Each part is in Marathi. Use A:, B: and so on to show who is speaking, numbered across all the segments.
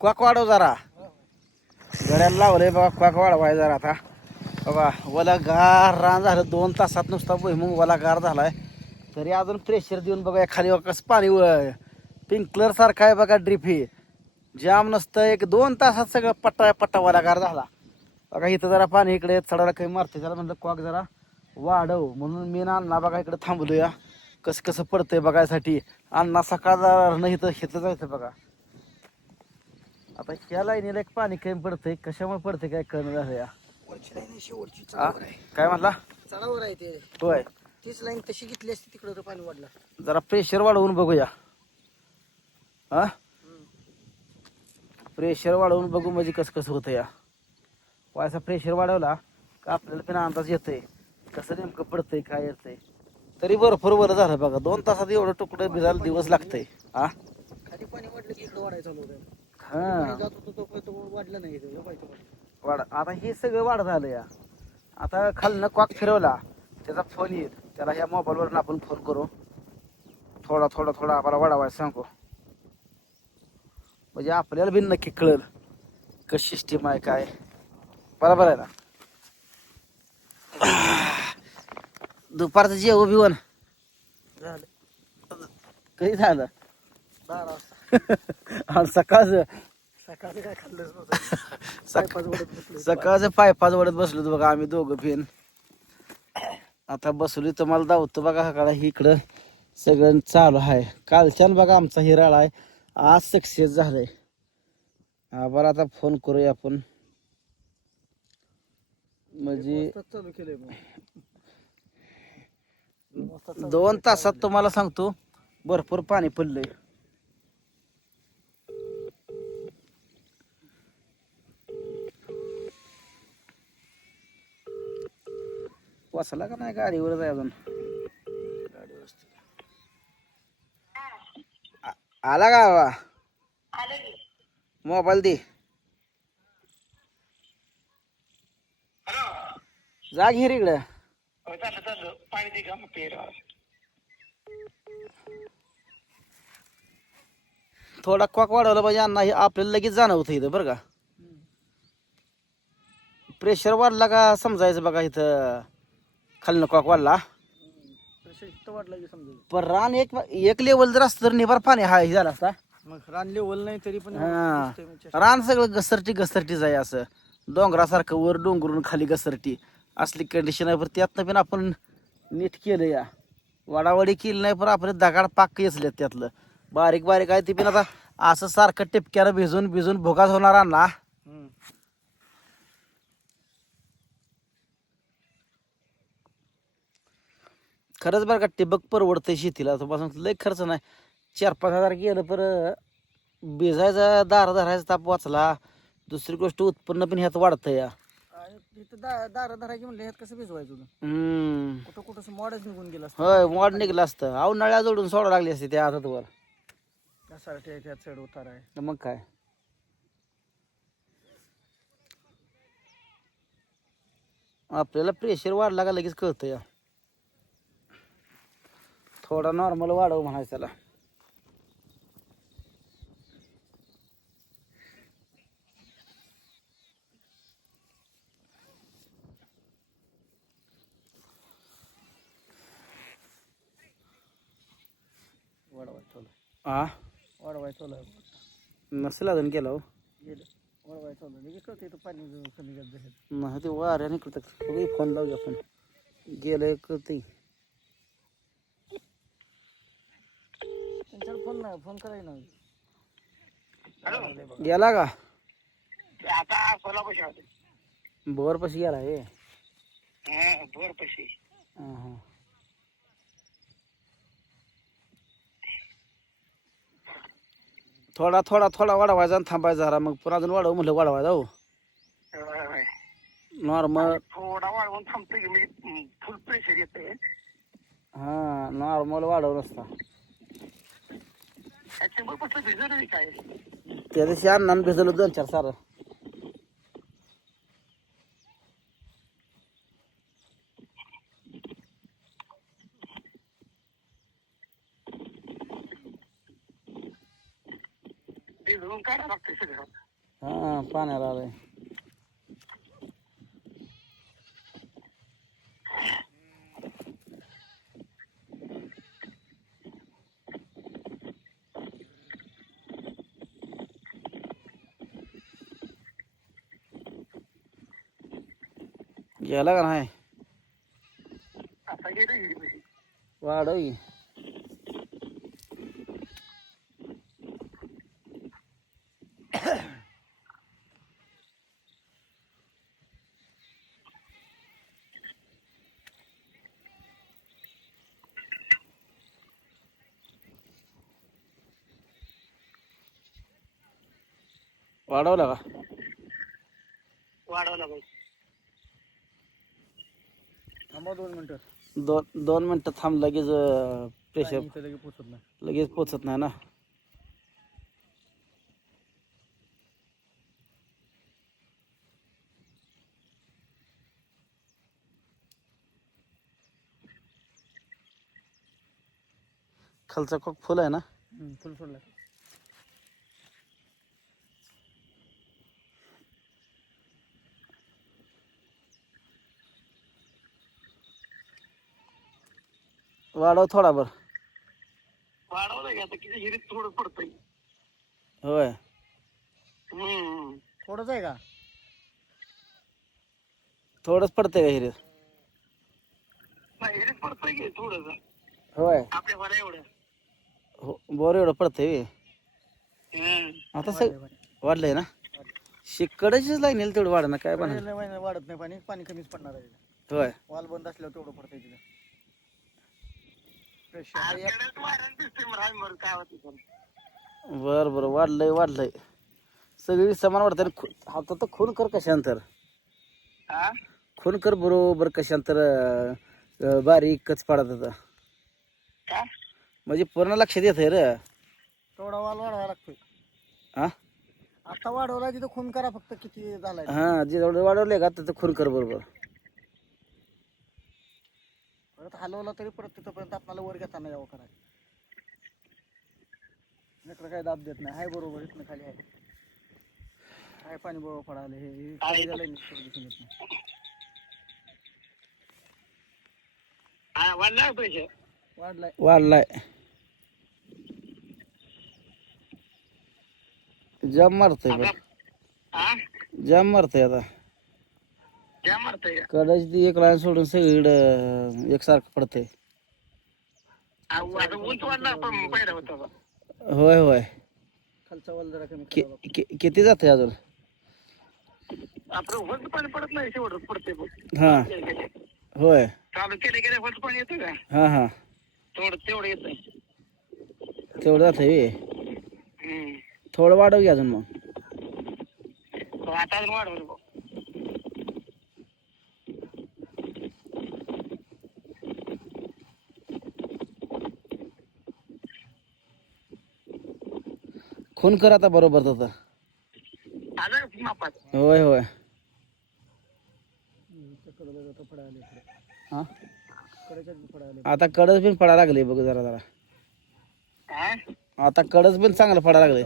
A: क्वाक वाढव जरा. गड्याला लावलंय बाबा क्वाक वाढवाय जरा आता. बाबा वला गार रान झालं दोन तासात नुसता भुईमुंग वला गार झालाय. तरी अजून प्रेशर देऊन बघा खाली कसं पाणी पिंकलर सारखा आहे बघा ड्रिप ही. जाम नसतं एक दोन तासात सगळं पट्टा पट्टा वला गार झाला. बघा इथं जरा पाणी इकडे चढायला काही मारते त्याला म्हणलं क्वाक जरा वाढव. म्हणून मी ना अण्णा बघा इकडे थांबलोया. कसं कसं पडतंय बघायसाठी. अण्णा सकाळ इथं इथं जायचं बघा. आता ह्या लाईनीला एक पाणी कमी पडतंय. कशामुळे पडतंय काय कळणं झालं या
B: वरची लाईन शेवटची
A: आ?
B: चढावर आहे.
A: काय म्हणला?
B: चढावर आहे ते.
A: होय.
B: तीच लाईन तशी घेतली असती तिकडं तर पाणी वाढलं.
A: जरा प्रेशर वाढवून बघूया. हा? प्रेशर वाढवून बघू म्हणजे कसं कसं होतं या व्हायचा प्रेशर वाढवला का आपल्याला पण अंदाज येतोय. कसं नेमकं पडतंय काय येतंय. तरी बरोबर बरं झालं बघा. दोन तासात एवढं तुकडं भिजायला दिवस लागतंय हा?
B: खाली पाणी वाढलं की इकडं वाढायला चालू होतं
A: हा.
B: पाणी जात होतं तो तो वाढलं नाही इथं पाहिजे
A: वाढ आता हे सगळं वाढ झालं या. आता खालनं क्वाक फिरवला त्याचा फोन येईल. त्याला ह्या मोबाईलवरून आपण फोन करू. थोडा थोडा थोडा आम्हाला वाढवायला सांगू. म्हणजे आपल्याला बी नक्की कळल कशी सिस्टीम आहे काय. बरोबर आहे ना? दुपारचं जेव बिवण.
B: झालं.
A: कधी झालं?
B: बारा वाजता
A: आणि सकाळचं
B: सकाळी काय बसलो
A: सकाळचं पायपाच वडत बसलो बघा आम्ही दोघं फिन आता बसलो तर मला दावतो बघा सकाळ इकडं सगळं चालू आहे. कालच्यान बघा आमचा हिराळा आहे. आज सक्सेस झालाय. हा बरं आता फोन करूया आपण. म्हणजे
B: चालू केलंय दोन.
A: तासात तुम्हाला सांगतो भरपूर पाणी पडलंय. वाचला का नाही गाडीवरच आहे. अजून आला का बाबा मोबाईल दे. जा घे इकडं. थोडा क्वाक वाढवला पाहिजे अण्णा. हे आपल्याला लगेच जाणवतं इथं बरं का. प्रेशर वाढला का समजायचं बघा इथं. खालनं क्वाक वाढला. पण रान एक एक लेवल जर असतं तर निभार पाणी हा हे झाला असता.
B: मग रान लेवल नाही तरी पण
A: हा.
B: म्हणजे.
A: रान सगळं घसरटी घसरटीच आहे असं. डोंगरासारखं वर डोंगरून खाली घसरटी असली कंडिशन आहे पण त्यातनं पण आपण नीट केलं या. वाडावाडी केली नाही पण आपण दगाड पाक येचल्यात त्यातलं. बारीक बारीक आहे ती पण आता असं सारखं टिपक्यानं भिजून भिजून भोगाच होणार ना
B: हम्म.
A: खरंच बरं का टिबक परवडतंय शेतीला. तुम्हाला सांगतो लय खर्च नाही. चार पाच हजार गेलं पर भिजायचा दार धरायचा ताप वाचला. दुसरी गोष्ट उत्पन्न पण ह्यात वाढतं या
B: दारा धरायची म्हणलं ह्यात कसं भिजवायचं कुठं कुठं मॉडच निघून गेलं
A: होय मोड निघलं असतं. अहो नळ्या जोडून सोडा लागली असते त्या हातात
B: त्यासाठी त्यात चढ उतार आहे?
A: मग काय? आपल्याला प्रेशर वाढला का लगेच कळतं या थोडा नॉर्मल वाढव म्हणायचं त्याला. हा
B: वाढवाय
A: नसेल अजून गेला हो.
B: गेलं. वाढवाय कळतं पाणी कमी जात
A: नाही ते वाऱ्याने कळतं बघू फोन लावूया आपण गेलं कळतंय
B: फोन नाही फोन करायला नाही
A: गेला का?
C: आता सोलापूर होते
A: बोर पशी गेला हे? हा, हा. थोडा थोडा थोडा वाढवायचा आणि थांबायचा जरा. मग पुन्हा अजून वाढव म्हणलं वाढवायचा हो. नॉर्मल
C: थोडा वाढवून थांबतो की फुल प्रेशर येते
A: हा नॉर्मल वाढव नसता
C: काय
A: त्या दिवशी अण्णानं भिजवलं दोन चार सारं.
C: भिजवून काढून काढायला लागतंय सगळं.
A: हा पाण्याला आलंय. गेला का नाही
C: आता गेलं हिरी
A: वाढव की. वाढवला का
C: वाढवला पाहिजे
B: थांबा दोन मिनिटं.
A: दोन दोन मिनटं थांब लगेच प्रेशर
B: इथं लगेच पोचत नाही.
A: लगेच पोचत नाही ना? खालचा कॉक फुल आहे ना?
B: फुल सोडला
A: वाढव थोडा बर.
C: वाढवलं की आता किती हिरीत थोडं पडतंय.
A: होय.
C: हम्म.
B: थोडंच आहे का?
A: थोडंच पडतंय का हिरे
C: नाही हिरीत पडतंय की थोडंसं.
A: होय.
C: आपल्या मला एवढं
A: हो बोर एवढं पडतंय. आता सग वाढलंय ना? शिकडचीच लाईन येईल तेवढं वाढणार काय पण
B: पहिल्या महिन्यात वाढत नाही पाणी पाणी कमीच पडणार आहे.
A: होय.
B: वाल बंद असल्यावर तेवढं पडतंय तिथं फ्रेश
C: आज गेल्यात वाऱ्यानं दिसतंय मला हाय बरं.
A: बर वाढलंय वाढलंय. सगळी समान वाढत आता तर खून कर कशांतर
C: हा
A: खून कर बरोबर कशांतर बारीकच पडत होता म्हणजे पूर्ण लक्षात येत रे.
B: तेवढा वाल वाढवायला लागतोय.
A: हा
B: आता वाढवला तिथं खून करा फक्त किती झालाय.
A: हा जे जेवढे वाढवले का तर खून कर बरोबर.
B: परत हलवला तरी परत तिथपर्यंत आपल्याला वर घेताना यावं करायला इकडं काय दाब देत नाही. हाय बरोबर इथनं खाली आहे काय पाणी बरोबर पडायला हे खाली सगळं दिसून येत नाही.
C: हा
B: वाढलाय.
A: वाढलाय. जाम मारतोय
C: हा?
A: जाम मारतोय आता.
C: ज्या मारतंय का
A: कडाची ती एक लाईन सोडून सगळीकडं एकसारखं पडतंय.
C: आता उंच वाढला पण पहिला होता बा.
A: होय होय.
B: खालचा वाल जरा कमी
A: कि,
B: करावा.
A: कि, किती जाते अजून?
C: आपलं होत पाणी पडत नाही शेवट पडते बघ.
A: हा. होय.
C: चालू केले गेले होत पाणी येतं का?
A: हा हा.
C: तेवढं तेवढं येतंय.
A: तेवढं. थोडं वाढव की अजून मग.
C: तो आता अजून वाढवलं बघ.
A: खून कर आता बरोबर तर. होय होय. हा? आता कडच पण पडायला लागले बघ जरा जरा.
C: हा?
A: आता कडच पण चांगलं पडायला लागले.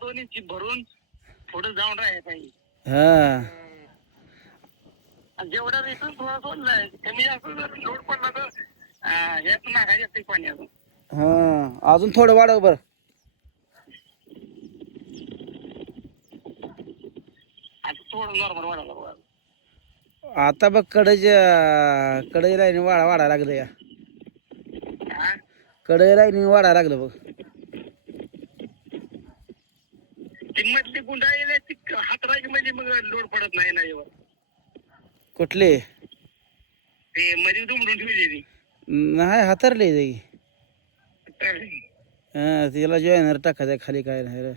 C: दोन्हीची भरून पुढे जाऊन
A: हा.
C: जेवढा कमी जास्त लोड पडला तर
A: हा अजून. थोडं वाढव बर.
C: आता थोडं नॉर्मल वाढायला बघा
A: आता बघ कडच्या कडई लाईनी वाढा वाढायला लागलं या.
C: हा?
A: कडई लाईनी वाढायला लागलं बघ.
C: ती हातराची म्हणजे मग लोड पडत नाही ना
A: कुठले?
C: ते मध्ये दुमडून ठेवलेली
A: नाही हातरले हा तिला जॉईनर टाकायचं खाली काय नाही रे.